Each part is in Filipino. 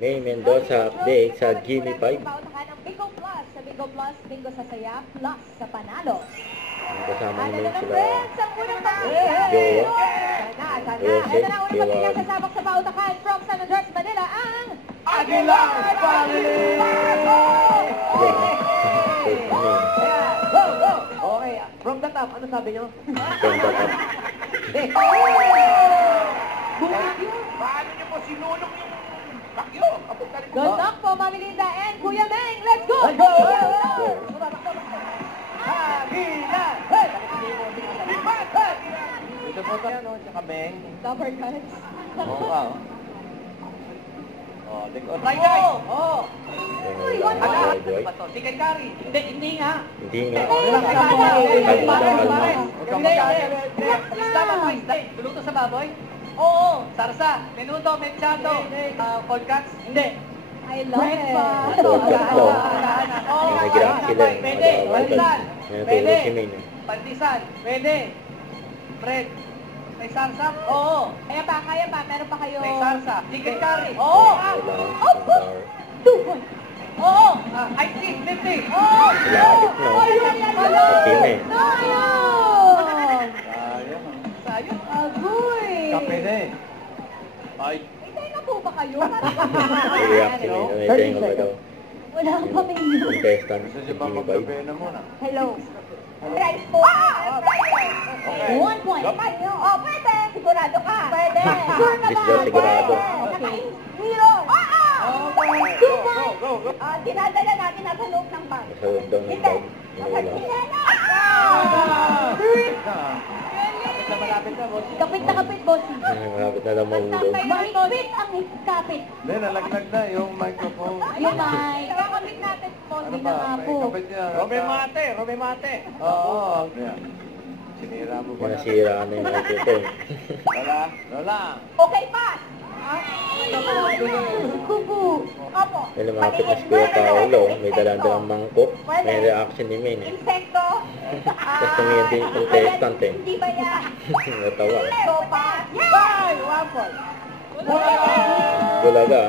May Mendoza update sa Gimme 5. Pautahan ng Bingo Plus. Sa Bingo Plus, Bingo sa saya, plus sa panalo. Kasama Ano naman na ng sila. friends? Ang unang pamilya. Jowa. Sana. Jose, Ito na ang unang pamilya Jowa. sasabak sa pautahan from San Andres, Manila, ang Aguilar Family! Go, go! Okay, from the top, ano sabi nyo? Paano nyo po sinulong yung bakyo? Good luck po, Mami Linda and Kuya Meng. Let's go! Let's go! Aguilar! Hey! Lipat! Hey! Dito po tayo, no? Tsaka Beng. Cover cards. Oo nga, oh. Oh, try guys! Oo! Si kay Kari. Hindi nga. Hindi nga. Relax lang po. Kalma, kalma. Isda ba ito? Isda? Luluto sa baboy? Oo. Sarsa, menudo, mechado, cold cuts? Hindi. I love it. Tatlo. Nag-grab sila eh. Pwede. Pandisan. Pwede. Si Min. Pandisan. Pwede. Bread. May sarsa? Oo. Kaya pa. Meron pa kayo. May sarsa. Chicken curry? Oo. Wala. 2 points. Oo. Ice tea, 50. Oo. Lapit na. Pati na eh. Sayang. Agoy. Kape na eh. Ay. Hintay na po ba kayo? Iyak si Min. May tenga ba daw? Wala Yung pa menu. contestant sa Gusto siya ba Gimme 5. magkape na muna? Hello. Rice po. Okay. 1 point. Oh, pwede. Sigurado ka. Pwede. Sure ka ba? This daw sigurado. Okay. Hero. Okay. 2 Go, points. go, go. Dinadala natin nasa loob ng bag. Sa loob daw ng bag. Wala. Malapit na, boss. Kapit na kapit, bossy. Malapit na daw mahulog. Mahigpit ang kapit. Hindi, nalaglag na yung microphone. Yung mic. Kapit natin, bossy Ano na ba? nga May po. kapit niya. Robe mate. Oo. Sinira mo pa na. Nasira na yung microphone. Lola. Okay, pass. Kubu. Opo. May lumapit na si Kuya Paolo. May dalang mangkok. May reaction ni Min eh. Insekto. Tapos tumingin din yung contestant eh. Hindi ba yan? Natawa. Sopa. Bye! 1 point. Bulaga.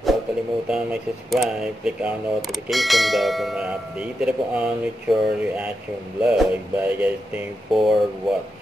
Huwag kalimutan mag-subscribe, click ang notification bell for my update. Ito po on with your reaction vlog. Bye guys, thank you for watching.